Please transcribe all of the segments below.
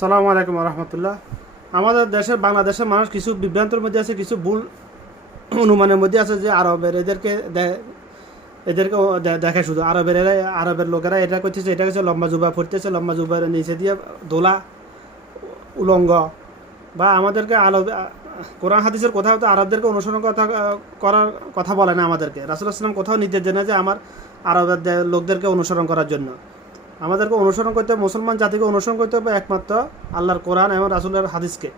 সালামু আলাইকুম রহমতুল্লাহ। আমাদের দেশের, বাংলাদেশের মানুষ কিছু বিভ্রান্তের মধ্যে আছে, কিছু ভুল অনুমানের মধ্যে আছে যে আরবের এদেরকে এদেরকে দেখে শুধু। আরবের আরবের লোকেরা এটা করতেছে, এটা করছে লম্বা জুবা পড়তেছে লম্বা জুবার নিচে দিয়ে দোলা, উলঙ্গ। বা আমাদেরকে আলো, কোরআন হাদিসের কোথাও তো আরবদেরকে অনুসরণ কথা, করার কথা বলে না আমাদেরকে। রাসুল আসলাম কোথাও নির্দেশ দেয় না যে আমার আরবের লোকদেরকে অনুসরণ করার জন্য। আমাদেরকে অনুসরণ করতে হবে, মুসলমান জাতিকে অনুসরণ করতে হবে একমাত্র আল্লাহর কোরআন এবং রাসুলের হাদিসকে।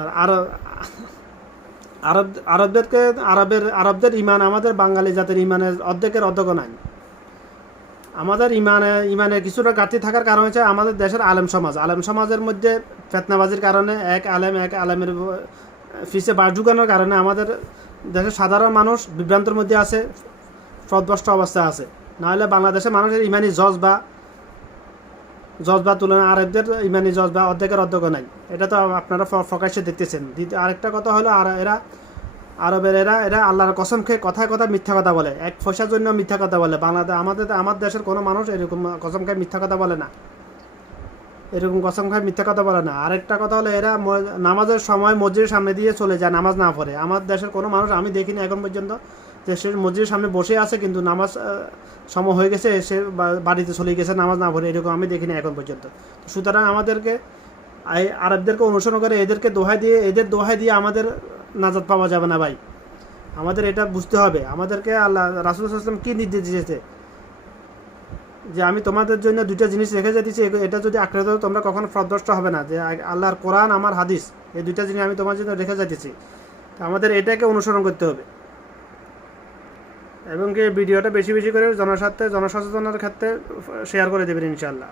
আর আরব আরব, আরবদেরকে, আরবের, আরবদের ইমান আমাদের বাঙালি জাতির ইমানের অর্ধেকের অর্ধেক নাই। আমাদের ইমানে ইমানে কিছুটা ঘাটতি থাকার কারণ হচ্ছে আমাদের দেশের আলেম সমাজ। আলেম সমাজের মধ্যে ফেতনাবাজির কারণে এক আলেম, এক আলেমের ফিসে বাস ঢুকানোর কারণে আমাদের দেশের সাধারণ মানুষ বিভ্রান্তের মধ্যে আছে পদভ্রষ্ট অবস্থায় আছে। নাহলে বাংলাদেশের মানুষের ইমানি জজ বা তুলনায় আরবদের ইমানি জজ বা অর্ধেকের অর্ধেক নাই। এটা তো আপনারা ফকাশে দেখতেছেন। দ্বিতীয় আরেকটা কথা হলো আর এরা আরবের এরা এরা আল্লাহর কসম খেয়ে কথায় কথা মিথ্যা কথা বলে। এক পয়সার জন্য মিথ্যা কথা বলে। বাংলাদেশ আমাদের আমার দেশের কোনো মানুষ এরকম কসম খেয়ে মিথ্যা কথা বলে না। এরকম কসম খায় মিথ্যা কথা বলে না। আরেকটা কথা হলো, এরা নামাজের সময় মসজিদের সামনে দিয়ে চলে যায়, নামাজ না পড়ে। আমার দেশের কোনো মানুষ, আমি দেখিনি এখন পর্যন্ত যে সে মসজিদের সামনে বসে আছে, কিন্তু নামাজ সময় হয়ে গেছে, সে বাড়িতে চলে গেছে, নামাজ না পড়ে, এরকম আমি দেখিনি এখন পর্যন্ত। সুতরাং আমাদেরকে আরবদেরকে অনুসরণ করে, এদেরকে দোহাই দিয়ে, এদের দোহাই দিয়ে আমাদের নাজাত পাওয়া যাবে না ভাই। আমাদের এটা বুঝতে হবে। আমাদেরকে আল্লাহ, রাসুল আসলাম কী নির্দেশ দিয়েছে? যে আমি তোমাদের জন্য দুইটা জিনিস রেখে যেতেছি এটা যদি আঁকড়ে ধরো, তোমরা কখনো ফ্রদ্রষ্ট হবে না। যে আল্লাহর কোরআন, আমার হাদিস, এই দুইটা জিনিস আমি তোমার জন্য রেখে যেতেছি তো আমাদের এটাকে অনুসরণ করতে হবে। এবং কি ভিডিওটা বেশি বেশি করে জনস্বার্থে, জনসচেতনার ক্ষেত্রে শেয়ার করে দেবেন ইনশাআল্লাহ।